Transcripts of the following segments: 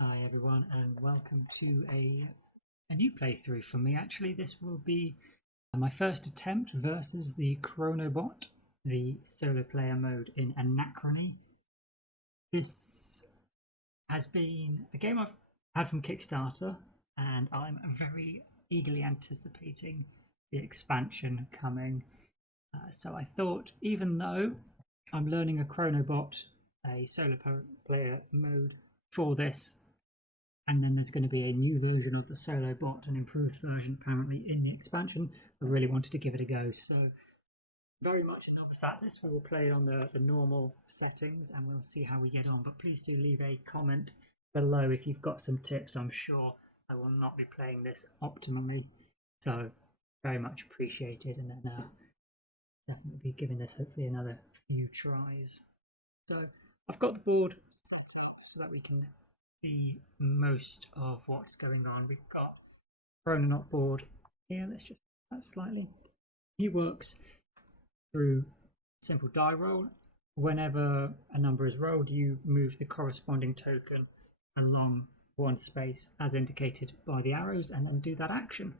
Hi everyone, and welcome to a new playthrough for me. Actually, this will be my first attempt versus the Chronobot, the solo player mode in Anachrony. This has been a game I've had from Kickstarter, and I'm very eagerly anticipating the expansion coming. So I thought, even though I'm learning a Chronobot, a solo player mode for this, and then there's going to be a new version of the solo bot, an improved version apparently in the expansion. I really wanted to give it a go, so very much a novice at this. We will play it on the normal settings and we'll see how we get on, but please do leave a comment below if you've got some tips. I'm sure I will not be playing this optimally, so very much appreciated, and then definitely be giving this hopefully another few tries. So I've got the board set up so that we can see most of what's going on. We've got Chronobot board here. Let's just that slightly. He works through simple die roll. Whenever a number is rolled, you move the corresponding token along one space as indicated by the arrows and then do that action.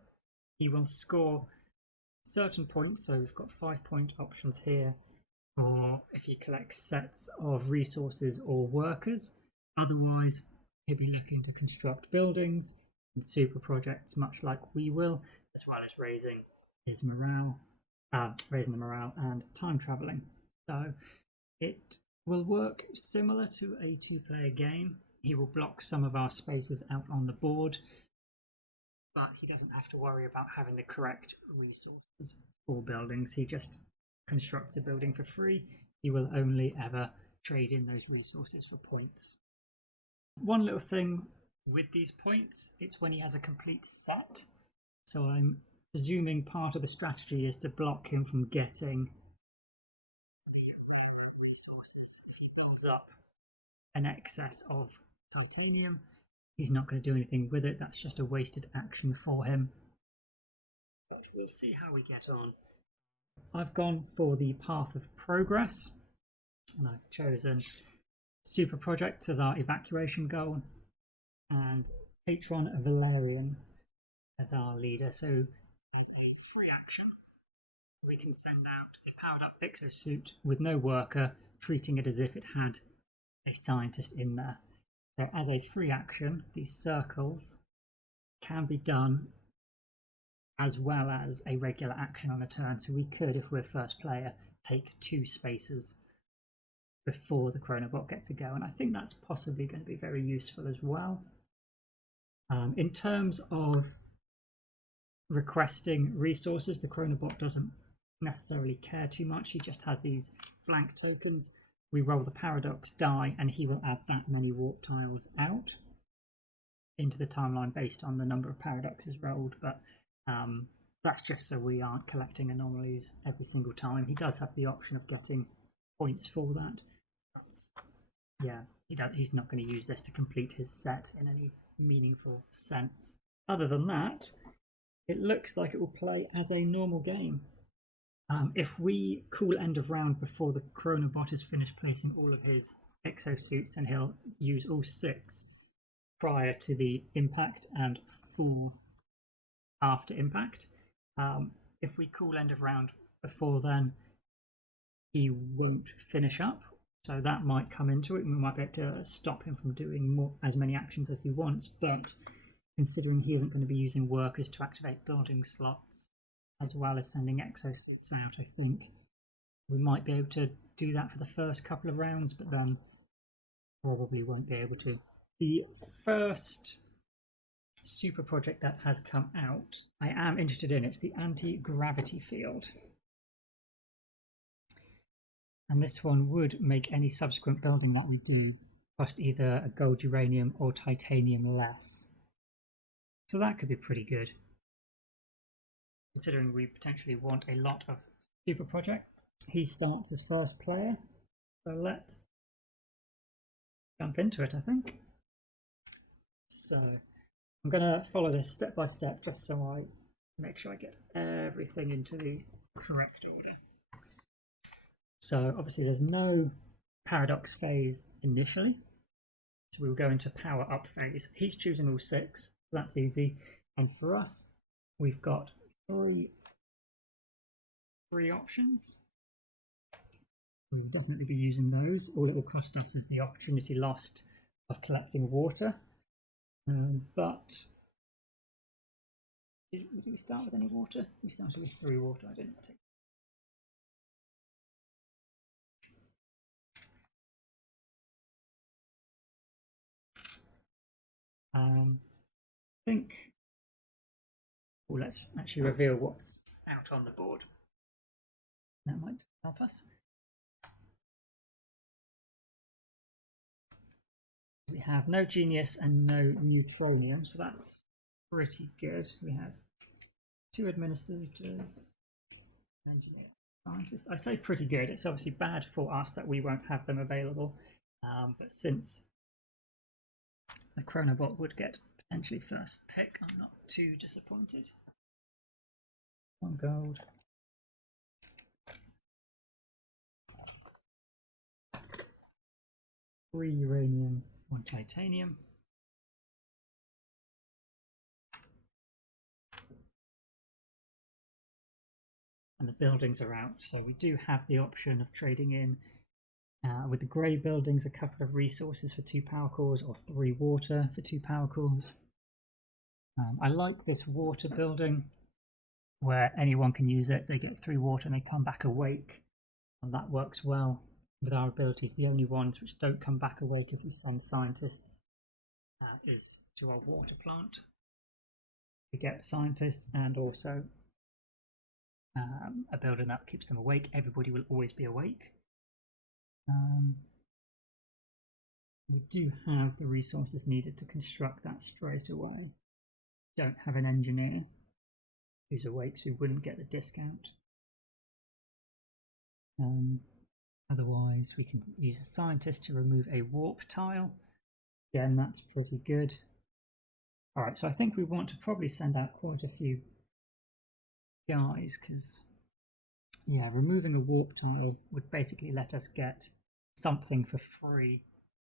He will score certain points, so we've got 5-point options here, or if he collects sets of resources or workers. Otherwise, he'll be looking to construct buildings and super projects, much like we will, as well as raising his morale, raising the morale and time traveling. So it will work similar to a two-player game. He will block some of our spaces out on the board, but he doesn't have to worry about having the correct resources for buildings. He just constructs a building for free. He will only ever trade in those resources for points. One little thing with these points, it's when he has a complete set. So I'm presuming part of the strategy is to block him from getting the rare resources. If he builds up an excess of titanium, he's not going to do anything with it. That's just a wasted action for him. But we'll see how we get on. I've gone for the path of progress, and I've chosen super projects as our evacuation goal, and Patron Valerian as our leader. So as a free action, we can send out a powered up exosuit with no worker, treating it as if it had a scientist in there. So as a free action, these circles can be done as well as a regular action on a turn. So we could, if we're first player, take 2 spaces before the Chronobot gets a go, and I think that's possibly going to be very useful as well. In terms of requesting resources, the Chronobot doesn't necessarily care too much. He just has these blank tokens. We roll the paradox die and he will add that many warp tiles out into the timeline based on the number of paradoxes rolled, but that's just so we aren't collecting anomalies every single time. He does have the option of getting points for that. Yeah, he's not going to use this to complete his set in any meaningful sense. Other than that, it looks like it will play as a normal game. If we call end of round before the Chronobot has finished placing all of his exosuits, and he'll use all 6 prior to the impact and 4 after impact. If we call end of round before then, he won't finish up. So that might come into it, and we might be able to stop him from doing as many actions as he wants. But considering he isn't going to be using workers to activate building slots, as well as sending exosuits out, I think we might be able to do that for the first couple of rounds, but then probably won't be able to. The first super project that has come out, I am interested in. It's the anti-gravity field. And this one would make any subsequent building that we do cost either a gold, uranium, or titanium less. So that could be pretty good, considering we potentially want a lot of super projects. He starts as first player, so let's jump into it, I think. So I'm going to follow this step by step just so I make sure I get everything into the correct order. So obviously there's no paradox phase initially. So we will go into power up phase. He's choosing all 6, so that's easy. And for us, we've got three options. We'll definitely be using those. All it will cost us is the opportunity lost of collecting water. But did we start with any water? We started with 3 water. I didn't take. I think. Well, let's actually reveal what's out on the board. That might help us. We have no genius and no neutronium, so that's pretty good. We have 2 administrators, engineer, scientist. I say pretty good. It's obviously bad for us that we won't have them available, but since the Chronobot would get potentially first pick, I'm not too disappointed. 1 gold. 3 uranium, 1 titanium. And the buildings are out, so we do have the option of trading in with the grey buildings a couple of resources for 2 power cores, or 3 water for 2 power cores. I like this water building where anyone can use it. They get 3 water and they come back awake, and that works well with our abilities. The only ones which don't come back awake if we send scientists is to our water plant. We get scientists and also a building that keeps them awake. Everybody will always be awake. We do have the resources needed to construct that straight away. Don't have an engineer who's awake, so we wouldn't get the discount. Otherwise, we can use a scientist to remove a warp tile. Again, that's pretty good. Alright, so I think we want to probably send out quite a few guys, because yeah, removing a warp tile would basically let us get something for free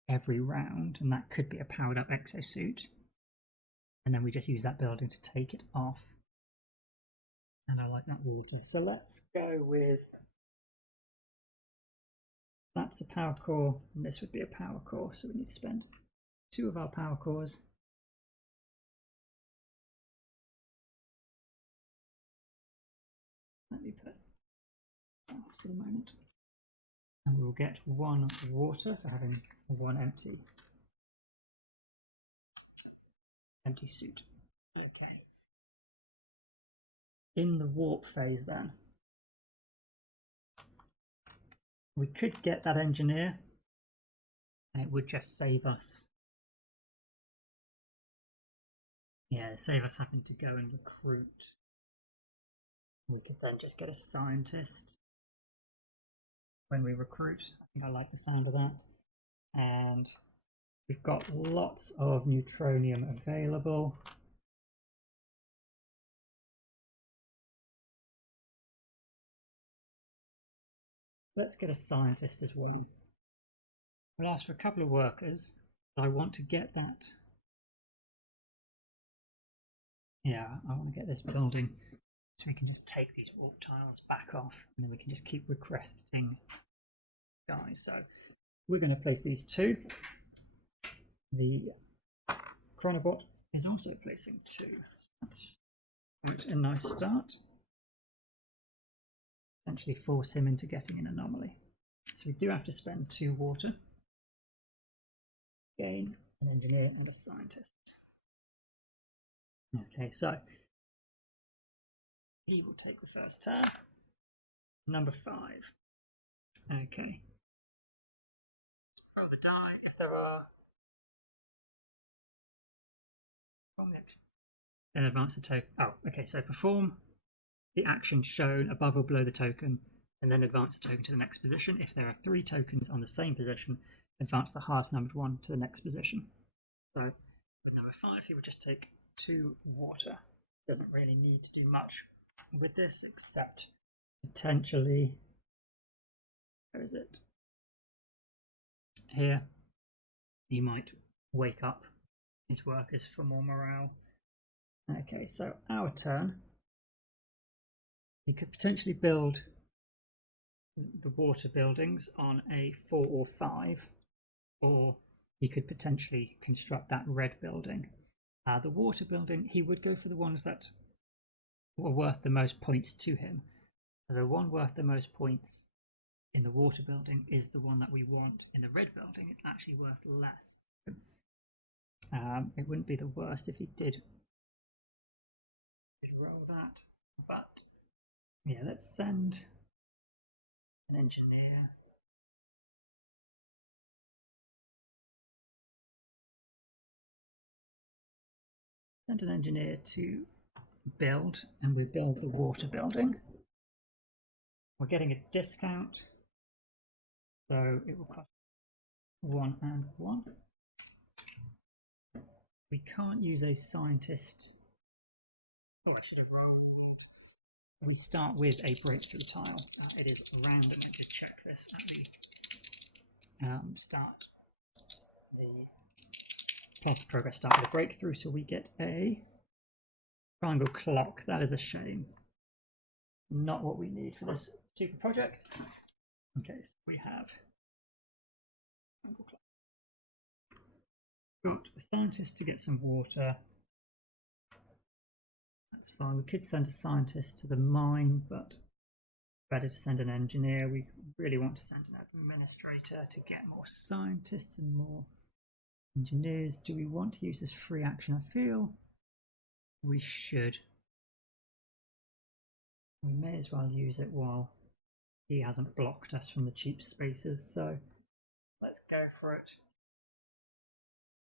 every round, and that could be a powered up exosuit, and then we just use that building to take it off. And I like that water, so let's go with, that's a power core and this would be a power core, so we need to spend 2 of our power cores. Let me put that for the moment. And we'll get 1 water for having 1 empty suit. Okay. In the warp phase then, we could get that engineer and it would just save us. Yeah, save us having to go and recruit. We could then just get a scientist when we recruit. I think I like the sound of that. And we've got lots of neutronium available. Let's get a scientist as well. We'll ask for a couple of workers, but I want to get that. Yeah, I want to get this building so we can just take these warp tiles back off, and then we can just keep requesting guys. So we're going to place these 2. The Chronobot is also placing 2. So that's quite a nice start. Essentially force him into getting an anomaly. So we do have to spend 2 water. Gain an engineer and a scientist. Okay, so he will take the first turn. Number 5. Okay. Roll the die if there are. Then advance the token. Oh, okay, so perform the action shown above or below the token, and then advance the token to the next position. If there are 3 tokens on the same position, advance the highest numbered one to the next position. So with number 5, he would just take 2 water. Doesn't really need to do much with this, except potentially, where is it? Here, he might wake up his workers for more morale. Okay, so our turn. He could potentially build the water buildings on a 4 or 5, or he could potentially construct that red building. The water building, he would go for the ones that were worth the most points to him. So the one worth the most points in the water building is the one that we want. In the red building, it's actually worth less. It wouldn't be the worst if he did roll that, but yeah, let's send an engineer. Send an engineer to build and rebuild the water building. We're getting a discount, so it will cost 1 and 1. We can't use a scientist. Oh, I should have rolled. We start with a breakthrough tile. It is random. I to check this at the start. The test progress start with a breakthrough, so we get a triangle clock. That is a shame. Not what we need for this super project. Okay, so we have triangle clock. Got a scientist to get some water. That's fine. We could send a scientist to the mine, but better to send an engineer. We really want to send an administrator to get more scientists and more engineers. Do we want to use this free action? I feel we should. We may as well use it while he hasn't blocked us from the cheap spaces, so let's go for it.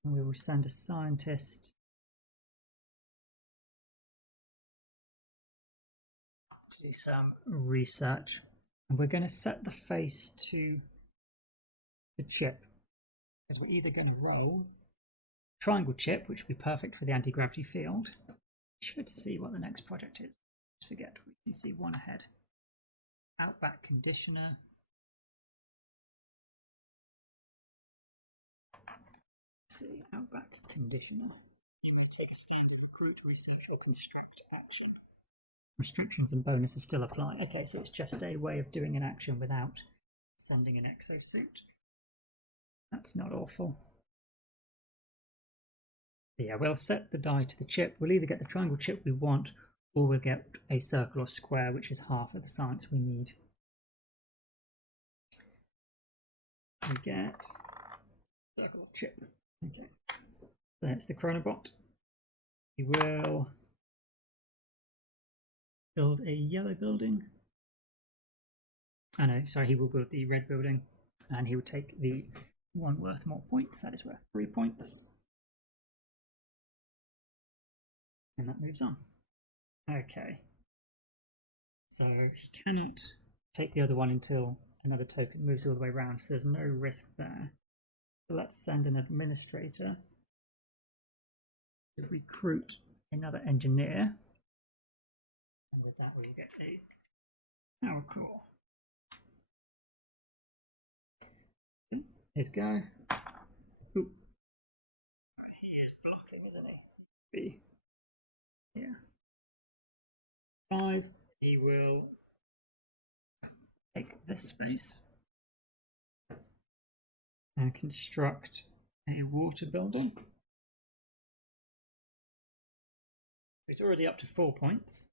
And we will send a scientist to do some research, and we're going to set the face to the chip, because we're either going to roll triangle chip, which would be perfect for the anti-gravity field. Should see what the next project is. Just forget, we can see one ahead. Outback conditioner. Let's see, outback conditioner. You may take a stand and recruit, research, or construct action. Restrictions and bonuses still apply. Okay, so it's just a way of doing an action without sending an exosuit. That's not awful. Yeah, we'll set the die to the chip. We'll either get the triangle chip we want, or we'll get a circle or square, which is half of the science we need. We get circle or chip. Okay, so it's the Chronobot. We will build a yellow building. Oh no, sorry, he will build the red building, and he will take the one worth more points. That is worth 3 points. And that moves on. Okay. So he cannot take the other one until another token moves all the way around, so there's no risk there. So let's send an administrator to recruit another engineer. And with that we get a power core. Here's go. Ooh. He is blocking, isn't he? Yeah. 5. He will take this space and construct a water building. He's already up to 4 points.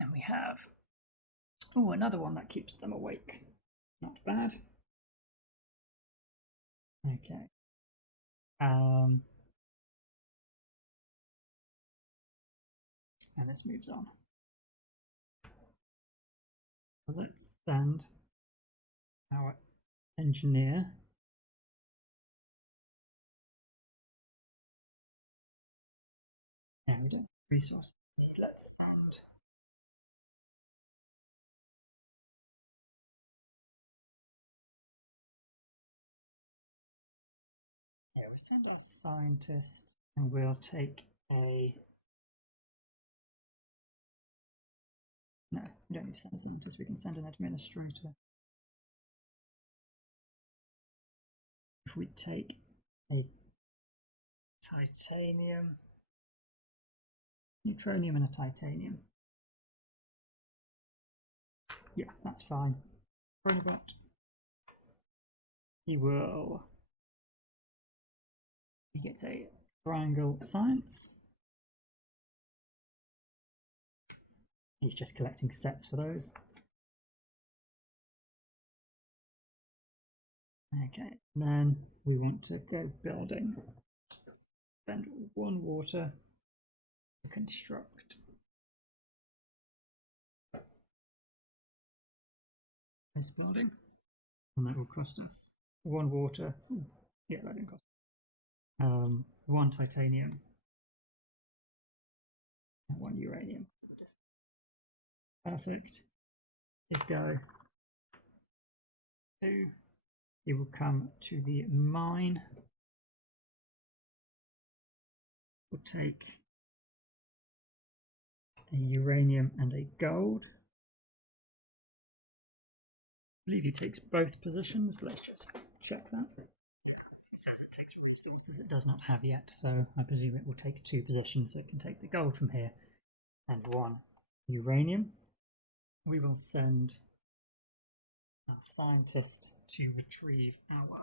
And we have another one that keeps them awake. Not bad. Okay. And this moves on. So let's send our engineer we don't have resources. Let's send we send our scientist, and we'll take a no, we don't need to send a scientist, we can send an administrator. If we take a titanium, neutronium and a titanium. Yeah, that's fine. Chronobot. He gets a triangle science. He's just collecting sets for those. Okay, and then we want to go building. Spend 1 water to construct. This building, and that will cost us 1 water. Yeah, that didn't cost. 1 titanium, and 1 uranium. Perfect. This guy. 2. He will come to the mine. We'll take a uranium and a gold. I believe he takes both positions. Let's just check that. It says it takes resources it does not have yet, so I presume it will take 2 positions, so it can take the gold from here and 1 uranium. We will send our scientist to retrieve our...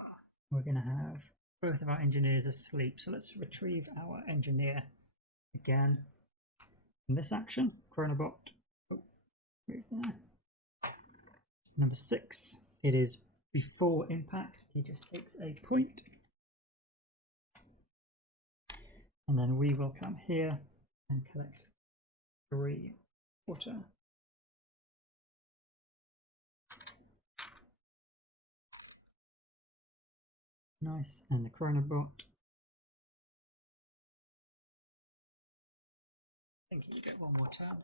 We're going to have both of our engineers asleep, so let's retrieve our engineer again. In this action, Chronobot, move there. Number 6, it is before impact, he just takes a point. And then we will come here and collect 3 water. Nice, and the Chronobot. I think you get 1 more turn.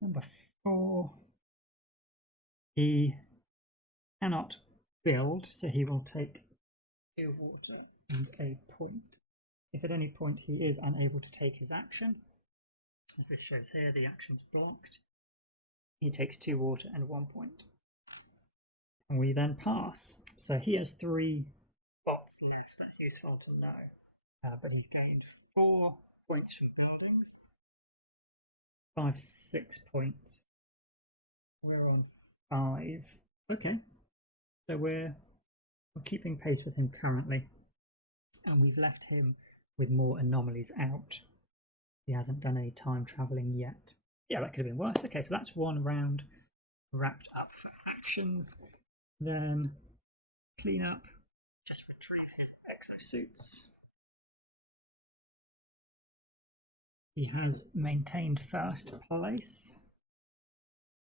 Number 4, he cannot build, so he will take 2 water and a point. If at any point he is unable to take his action, as this shows here, the action's blocked, he takes 2 water and 1 point. And we then pass. So he has 3 bots left, that's useful to know. But he's gained 4 points from buildings. 5, 6 points. We're on 5. Okay, so we're keeping pace with him currently, and we've left him with more anomalies out. He hasn't done any time traveling yet. Yeah, that could have been worse. Okay, so that's 1 round wrapped up for actions. Then clean up, just retrieve his exosuits. He has maintained first place.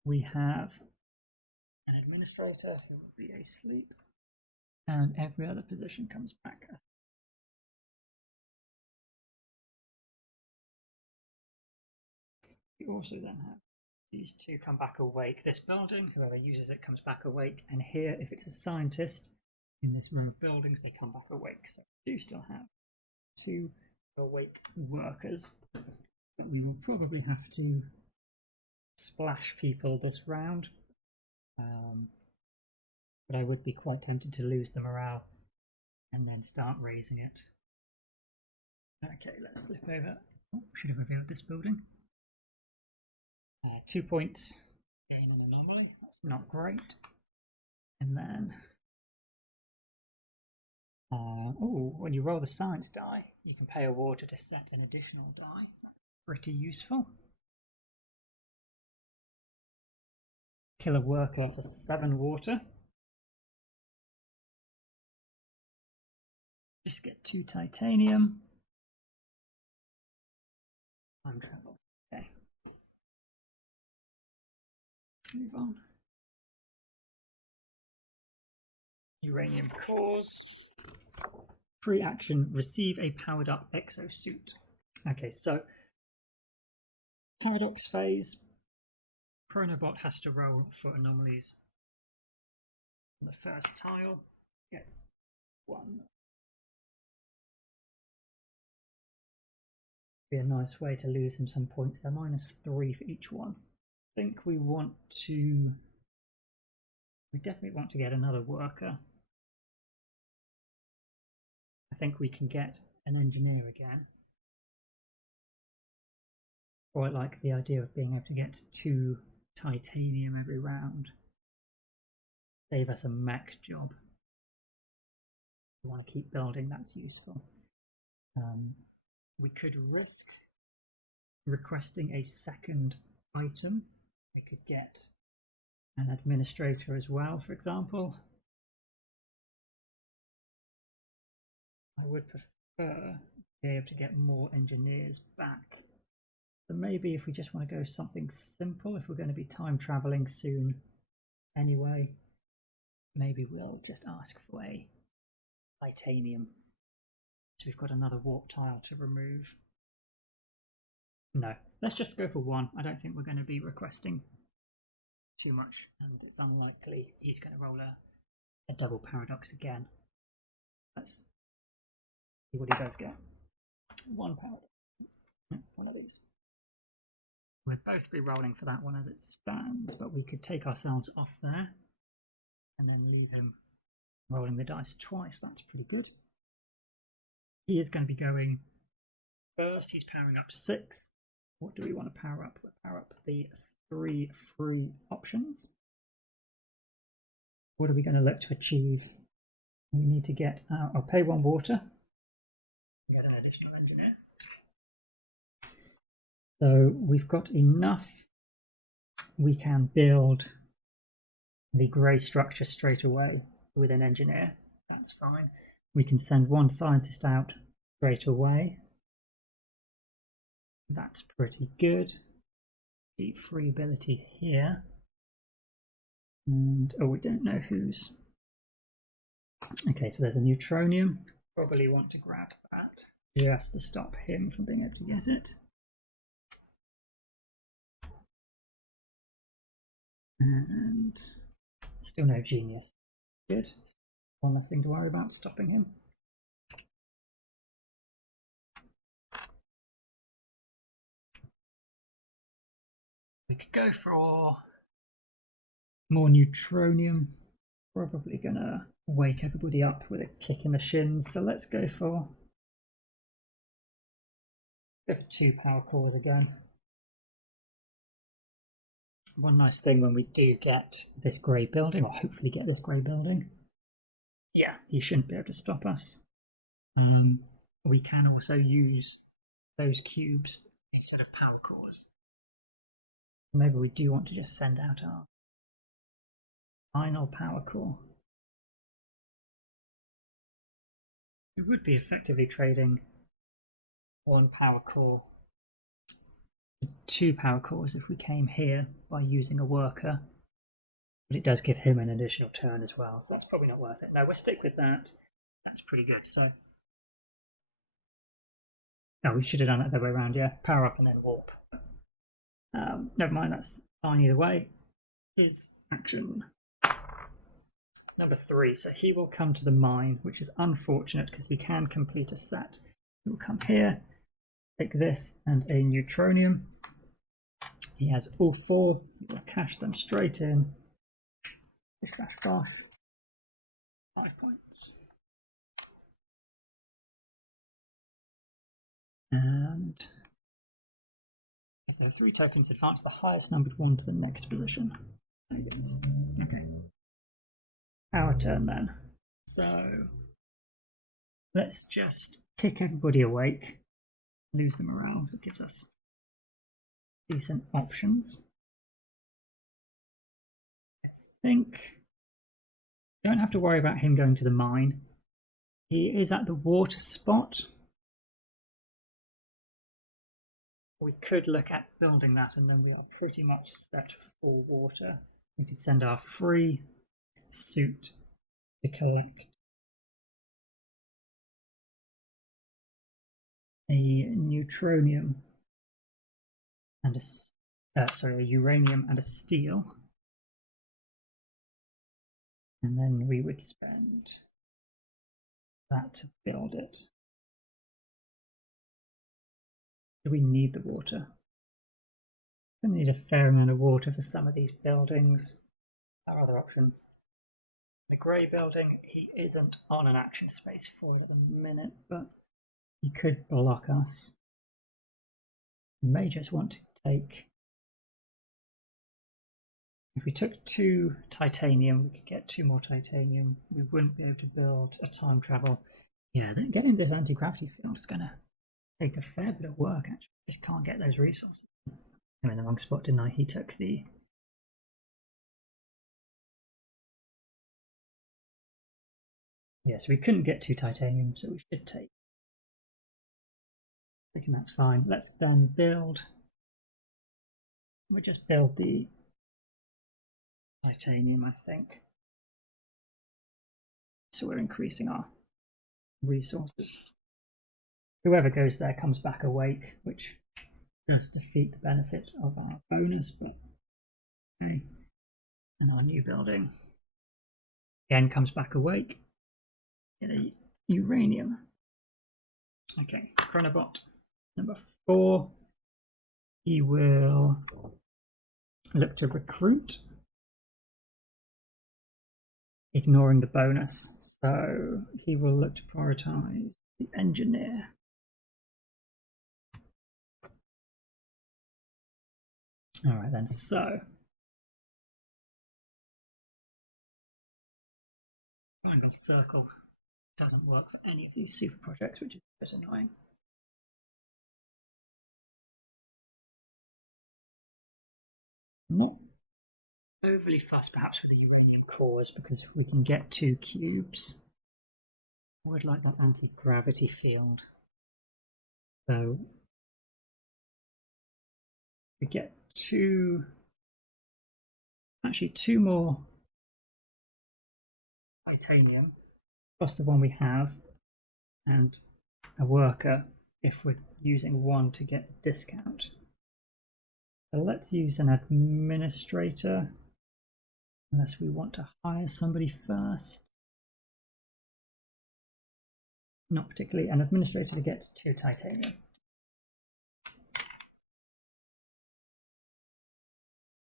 We have an administrator who will be asleep, and every other position comes back. We also then have these 2 come back awake. This building, whoever uses it comes back awake, and here, if it's a scientist in this row of buildings, they come back awake. So we do still have 2 awake workers. But we will probably have to splash people this round, but I would be quite tempted to lose the morale and then start raising it. Okay, let's flip over. Oh, should have revealed this building. 2 points, gain an anomaly, that's not great. And then, when you roll the science die, you can pay a water to set an additional die. That's pretty useful. Kill a worker for 7 water. Just get 2 titanium. Time travel. Okay. Move on. Uranium cores. Free action, receive a powered up exosuit. Okay, so paradox phase. Chronobot has to roll for anomalies. The first tile gets 1. Be a nice way to lose him some points. They're -3 for each one. think we definitely want to get another worker. I think we can get an engineer again. Quite like the idea of being able to get 2 titanium every round. Save us a mech job. If we want to keep building, that's useful. We could risk requesting a second item. We could get an administrator as well, for example. I would prefer to be able to get more engineers back. So maybe if we just want to go something simple, if we're going to be time traveling soon anyway, maybe we'll just ask for a titanium. So we've got another warp tile to remove. No, let's just go for 1. I don't think we're going to be requesting too much, and it's unlikely he's going to roll a double paradox again. Let's see what he does get. 1 paradox. No, 1 of these. We'll both be rolling for that one as it stands, but we could take ourselves off there and then leave him rolling the dice twice. That's pretty good. He is going to be going first. He's powering up 6. What do we want to power up? We'll power up the 3 free options. What are we going to look to achieve? We need to get, I'll pay 1 water, get an additional engineer. So we've got enough. We can build the grey structure straight away with an engineer. That's fine. We can send 1 scientist out straight away. That's pretty good. Keep free ability here. And oh, we don't know who's. Okay, so there's a neutronium. Probably want to grab that just to stop him from being able to get it. And still no genius. Good. 1 less thing to worry about stopping him. We could go for more neutronium. Probably gonna wake everybody up with a kick in the shins. So let's go for 2 power cores again. One nice thing when we do get this grey building, or hopefully get this grey building, yeah, he shouldn't be able to stop us. We can also use those cubes instead of power cores. Maybe we do want to just send out our final power core. We would be effectively trading 1 power core, 2 power cores if we came here by using a worker, but it does give him an additional turn as well, so that's probably not worth it. No, we'll stick with that. That's pretty good. So, no, we should have done it the other way around. Yeah, power up and then warp. Never mind, that's fine either way. His action number 3. So he will come to the mine, which is unfortunate because he can complete a set. He will come here, take this and a neutronium. He has all 4. He will cash them straight in. Cash boss. 5 points. And if there are 3 tokens, advance the highest numbered one to the next position. Okay. Our turn then. So let's just kick everybody awake, lose them around. It gives us decent options. I think don't have to worry about him going to the mine. He is at the water spot. We could look at building that and then we are pretty much set for water. We could send our free suit to collect a neutronium and a uranium and a steel, and then we would spend that to build it. Do we need the water? going to need a fair amount of water for some of these buildings. Our other option, the grey building, he isn't on an action space for it at the minute, but he could block us. We may just want to take... If we took 2 titanium, we could get 2 more titanium. We wouldn't be able to build a time travel. Yeah, getting this anti-gravity field is going to take a fair bit of work, actually. Just can't get those resources. I'm in the wrong spot, didn't I? He took the... Yes, we couldn't get 2 titanium, so we should take... I think that's fine. Let's then build... We'll just build the titanium, I think. So we're increasing our resources. Whoever goes there comes back awake, which does defeat the benefit of our bonus, but okay. And our new building again comes back awake. Get a uranium. Okay, Chronobot number 4. He will look to recruit, ignoring the bonus. So he will look to prioritize the engineer. All right then, so triangle circle doesn't work for any of these super projects, which is a bit annoying. I'm not overly fussed perhaps with the uranium cores because we can get 2 cubes. I would like that anti-gravity field. So we get 2 more titanium plus the one we have, and a worker if we're using 1 to get the discount. So let's use an administrator, unless we want to hire somebody first. Not particularly. An administrator to get 2 titanium.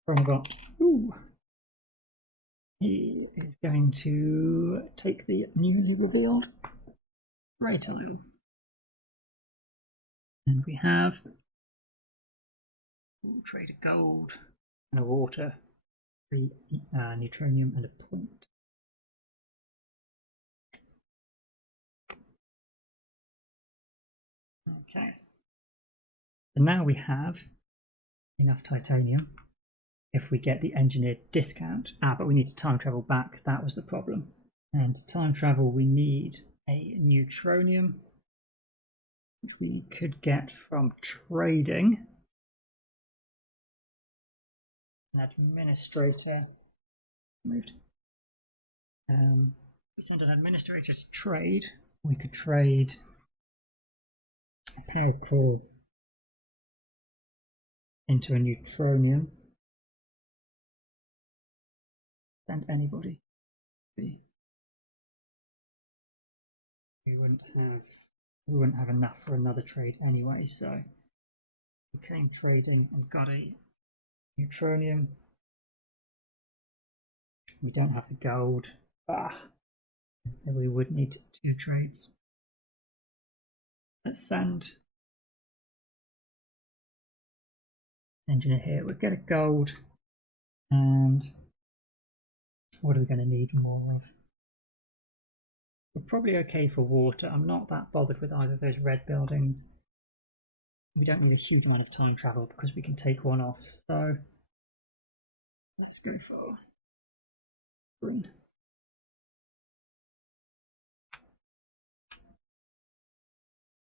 Chronobot. Ooh. He is going to take the newly revealed Raytaloo. And we have... We'll trade a gold and a water, 3 neutronium and a point. Okay. So now we have enough titanium if we get the engineered discount. But we need to time travel back. That was the problem. And to time travel, we need a neutronium, which we could get from trading. An administrator moved. We sent an administrator to trade. We could trade a power core into a neutronium. Send anybody. We wouldn't have enough for another trade anyway, so we came trading and got a neutronium. We don't have the gold. We would need 2 trades. Let's send engineer here. We'll get a gold, and what are we going to need more of? We're probably okay for water. I'm not that bothered with either of those red buildings. We don't need a huge amount of time travel because we can take 1 off. So let's go for green.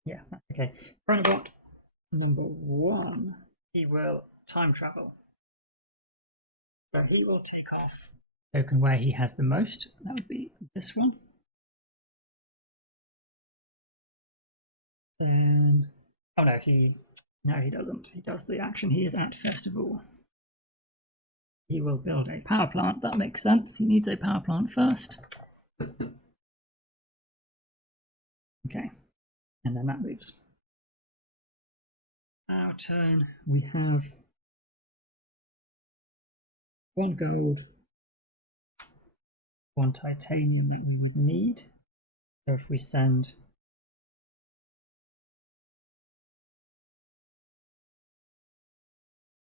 Yeah, that's okay. Chronobot number 1. He will time travel. So he will take off token where he has the most. That would be this one. Then, oh no, he doesn't. He does the action he is at first of all. He will build a power plant. That makes sense. He needs a power plant first. Okay, and then that moves. Our turn. We have 1 gold, 1 titanium that we would need. So if we send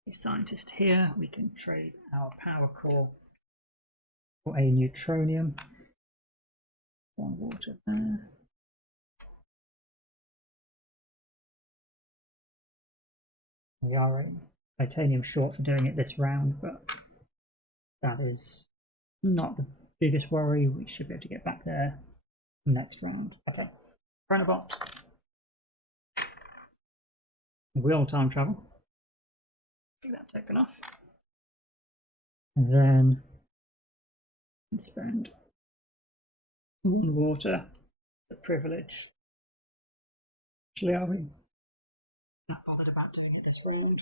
a scientist here, we can trade our power core for a neutronium. 1 water there. We are a titanium short for doing it this round, but that is not the biggest worry. We should be able to get back there next round. Okay, Chronobot will time travel. Get that taken off. And then spend 1 water, the privilege. Actually, are we not bothered about doing it this round?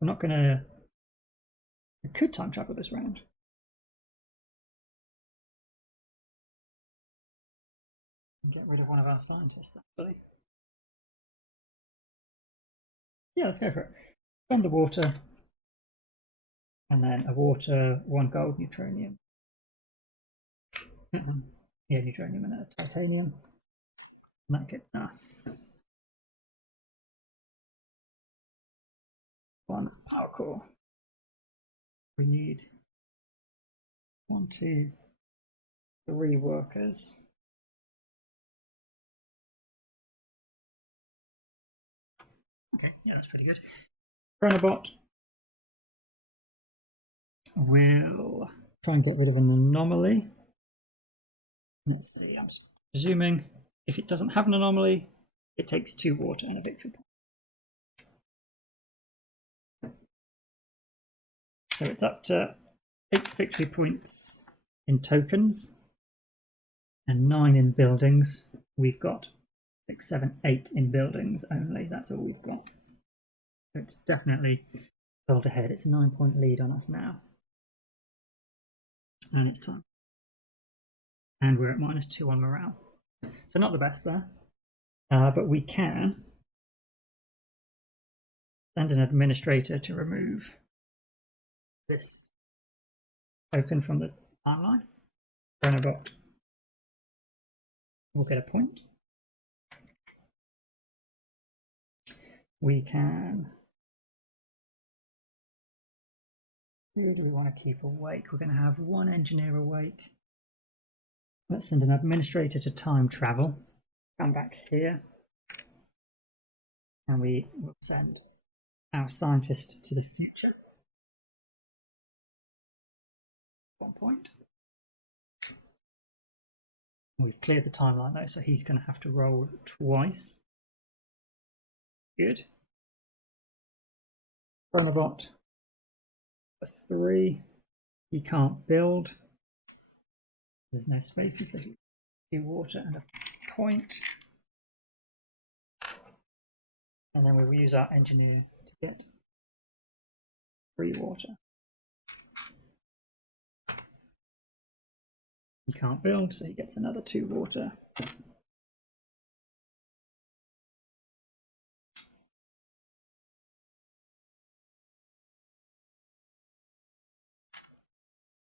We're not gonna. I could time travel this round. And get rid of one of our scientists, actually. Yeah, let's go for it. From the water, and then a water, 1 gold neutronium. Yeah, neutronium and a titanium. And that gets us 1 power core. We need 1, 2, 3 workers. Okay, yeah, that's pretty good. Chronobot will try and get rid of an anomaly. Let's see, I'm presuming if it doesn't have an anomaly, it takes 2 water and a victory point. So it's up to 8 victory points in tokens and 9 in buildings. We've got 6, 7, 8 in buildings only. That's all we've got. So it's definitely pulled ahead. It's a 9-point lead on us now. And it's time. And we're at -2 on morale. So not the best there. But we can send an administrator to remove this token from the timeline. Chronobot will get a point. We can. Who do we want to keep awake? We're going to have 1 engineer awake. Let's send an administrator to time travel. Come back here. And we will send our scientist to the future. 1 point. We've cleared the timeline though, so he's going to have to roll twice. Good. Chronobot for 3. He can't build. There's no spaces, so he 2 water and a point. And then we will use our engineer to get 3 water. He can't build, so he gets another 2 water.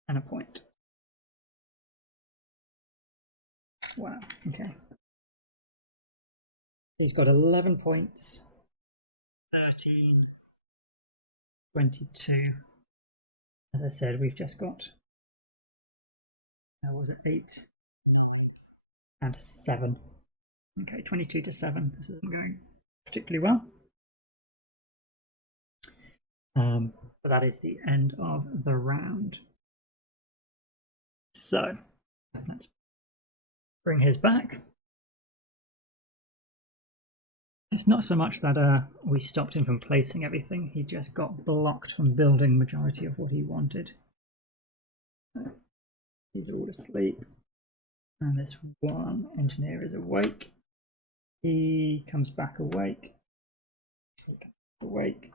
And a point. Wow, okay. He's got 11 points, 13, 22. As I said, we've just got, was it 8, 9, and 7. Okay, 22 to 7. This isn't going particularly well. But that is the end of the round. So let's bring his back. It's not so much that we stopped him from placing everything, he just got blocked from building majority of what he wanted. He's all asleep, and this 1 engineer is awake. He comes back awake. He comes awake.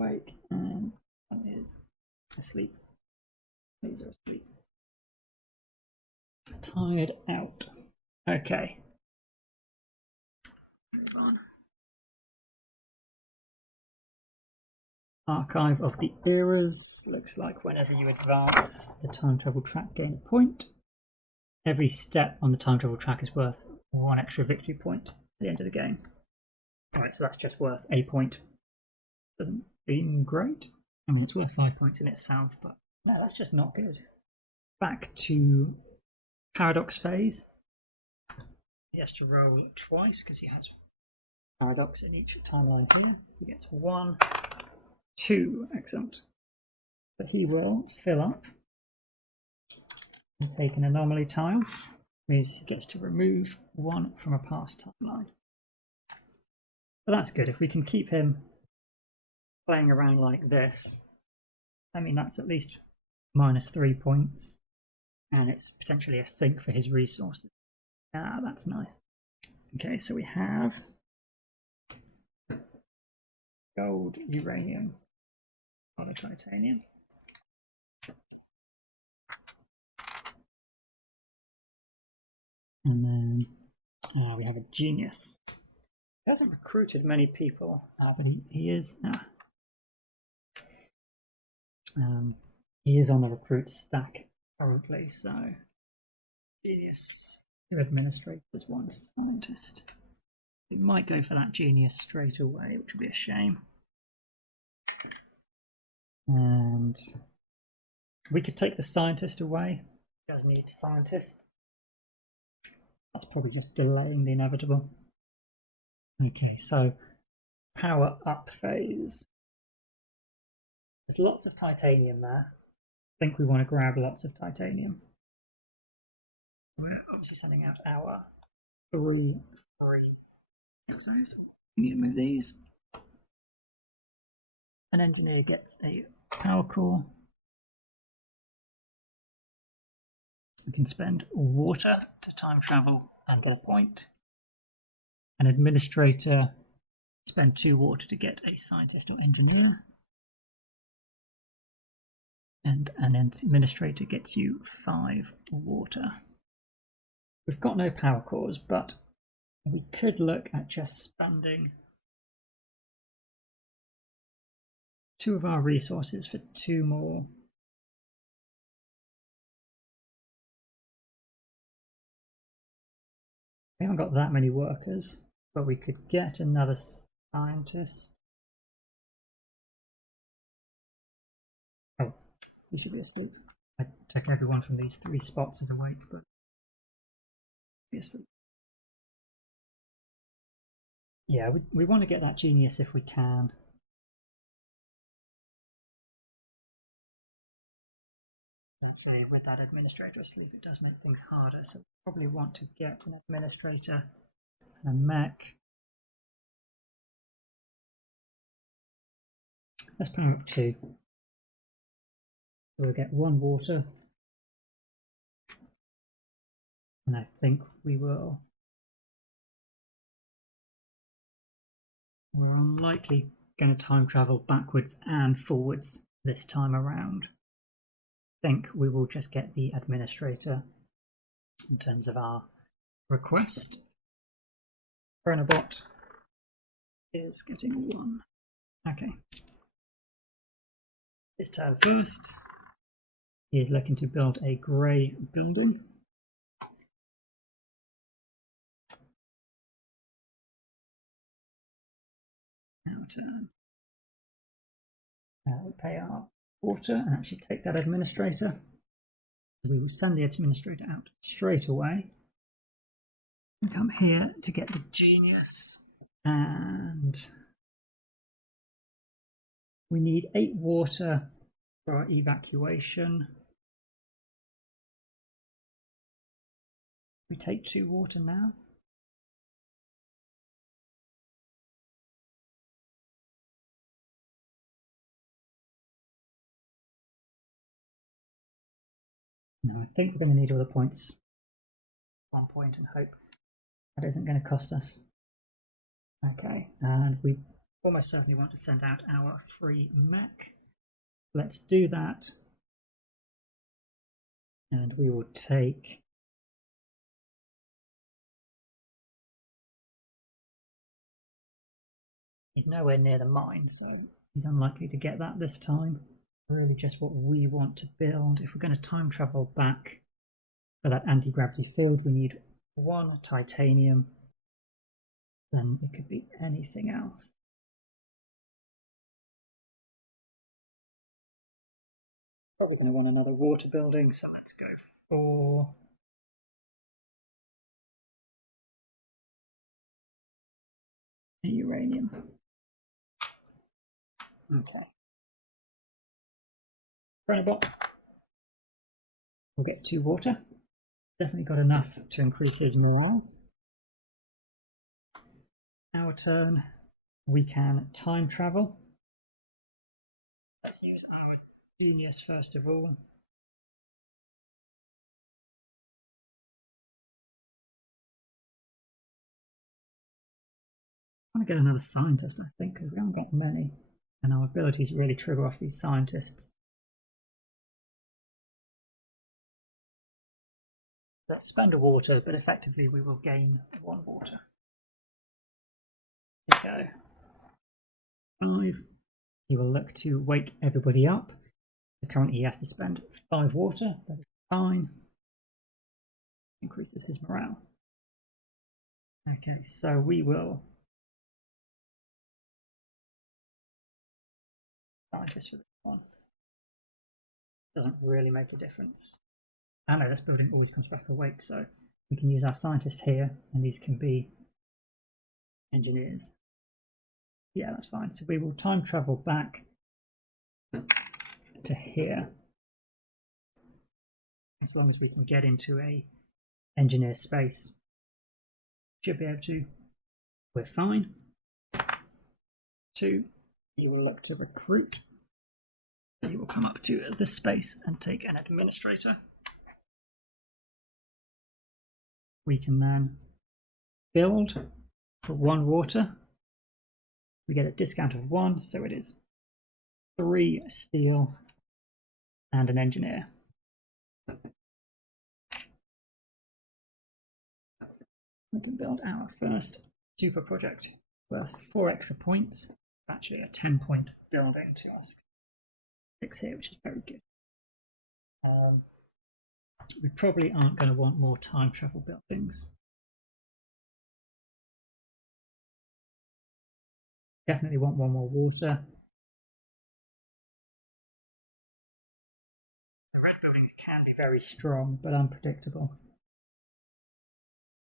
Awake, and one is asleep. These are asleep. Tired out. Okay. Move on. Archive of the eras. Looks like whenever you advance the time travel track, gain a point. Every step on the time travel track is worth 1 extra victory point at the end of the game. Alright, so that's just worth a point. Doesn't seem great. I mean, it's worth 5 points in itself, but no, that's just not good. Back to Paradox phase. He has to roll twice because he has Paradox in each timeline here. He gets 1, 2. Excellent. So he will fill up and take an anomaly tile. Means he gets to remove 1 from a past timeline. But that's good. If we can keep him playing around like this, I mean, that's at least -3 points. And it's potentially a sink for his resources. Ah, that's nice. Okay, so we have gold, uranium, titanium. And then we have a genius. I haven't recruited many people, but he is he is on the recruit stack currently. So genius, 2 administrators, 1 scientist. We might go for that genius straight away, which would be a shame. And we could take the scientist away. He does need scientists. That's probably just delaying the inevitable. Okay, so power up phase. There's lots of titanium there. I think we want to grab lots of titanium. We're obviously sending out our 3 exos. We need to move these. An engineer gets a power core. We can spend water to time travel and get a point. An administrator, spend 2 water to get a scientist or engineer. And an administrator gets you 5 water. We've got no power cores, but we could look at just spending 2 of our resources for 2 more. We haven't got that many workers, but we could get another scientist. Oh, we should be asleep. I took everyone from these 3 spots as awake, but be asleep. Yeah, we want to get that genius if we can. Actually, with that administrator asleep, it does make things harder, so we probably want to get an administrator and a mech. Let's power up 2. So we'll get 1 water. And I think we will. We're unlikely going to time travel backwards and forwards this time around. I think we will just get the administrator in terms of our request. Chronobot is getting 1. Okay. This turn first. He is looking to build a grey building. Now turn. We'll pay our water and actually take that administrator. We will send the administrator out straight away. And come here to get the genius. And we need 8 water for our evacuation. We take 2 water now. No, I think we're going to need all the points. 1 point and hope that isn't going to cost us. Okay, and we almost certainly want to send out our free mech. Let's do that. And we will take he's nowhere near the mine, so He's unlikely to get that this time. Really just what we want to build. If we're going to time travel back for that anti-gravity field, we need 1 titanium. Then it could be anything else. Probably going to want another water building, so let's go for uranium. Okay. Chronobot. We'll get 2 water. Definitely got enough to increase his morale. Our turn. We can time travel. Let's use our genius first of all. I want to get another scientist, I think, because we haven't got many. And our abilities really trigger off these scientists. Let's spend a water, but effectively we will gain 1 water. Here we go. 5. He will look to wake everybody up. So currently he has to spend 5 water. That is fine. Increases his morale. Okay, so we will scientist for this one. Doesn't really make a difference. I know this building always comes back awake, so we can use our scientists here, and these can be engineers. Yeah, that's fine. So we will time travel back to here. As long as we can get into a engineer space. Should be able to. We're fine. 2. You will look to recruit. You will come up to this space and take an administrator. We can then build for 1 water. We get a discount of 1, so it is 3 steel and an engineer. We can build our first super project worth 4 extra points. Actually a 10-point building to us. 6 here, which is very good. We probably aren't going to want more time travel buildings. Definitely want 1 more water. The red buildings can be very strong, but unpredictable.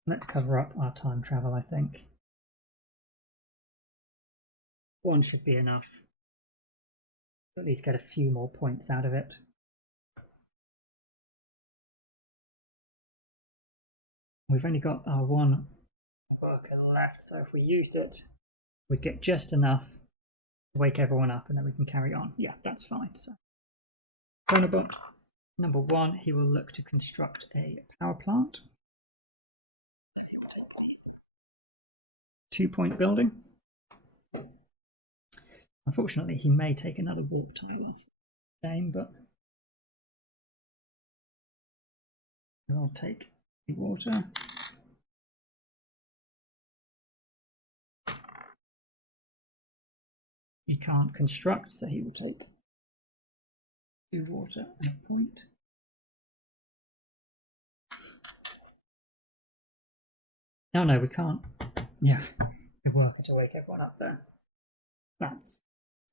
Let's cover up our time travel, I think. 1 should be enough. At least get a few more points out of it. We've only got our 1 worker left, so if we used it, we'd get just enough to wake everyone up, and then we can carry on. Yeah, that's fine. So, Chronobot, number 1, he will look to construct a power plant. 2-point building. Unfortunately, he may take another warp time game, but we'll take the water. He can't construct, so he will take 2 water and a point. Oh no, we can't. Yeah, the worker to wake everyone up there. That's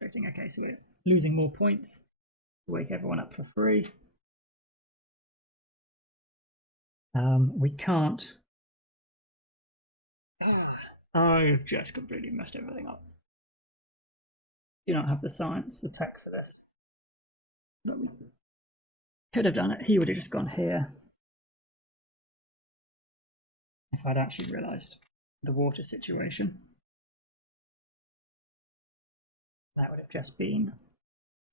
everything. Okay, so we're losing more points to wake everyone up for free. We can't. I've just completely messed everything up. Do not have the science, the tech for this. But we could have done it. He would have just gone here. If I'd actually realised the water situation. That would have just been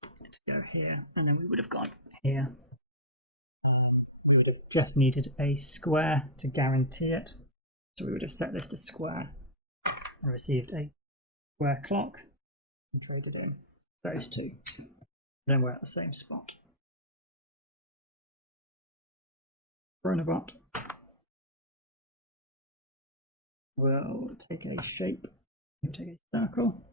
to go here, and then we would have gone here. We would have just needed a square to guarantee it. So we would have set this to square and received a square clock and traded in those 2. Then we're at the same spot. Chronobot will take a shape. He'll take a circle.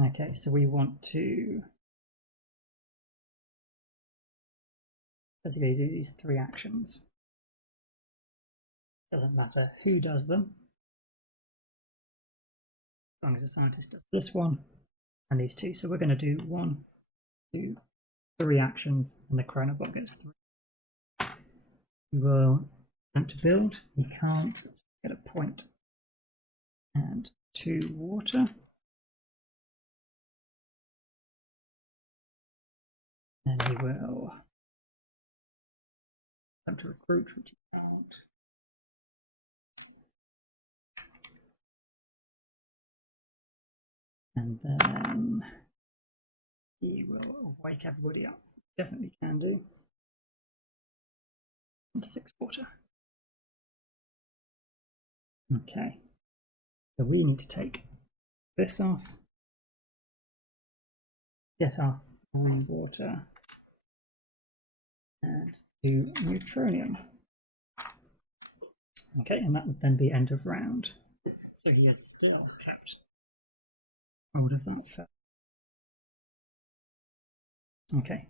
Okay, so we want to basically do these 3 actions. Doesn't matter who does them, as long as the scientist does this one and these 2. So we're going to do 1, 2, 3 actions, and the Chronobot gets 3. We will attempt to build. He can't. Let's get a point and 2 water. And he will attempt to recruit, which he can't. And then he will wake everybody up. Definitely can do. And 6 water. Okay. So we need to take this off. Get our water. And do neutronium. Okay, and that would then be end of round. So he has still kept hold of that. Okay,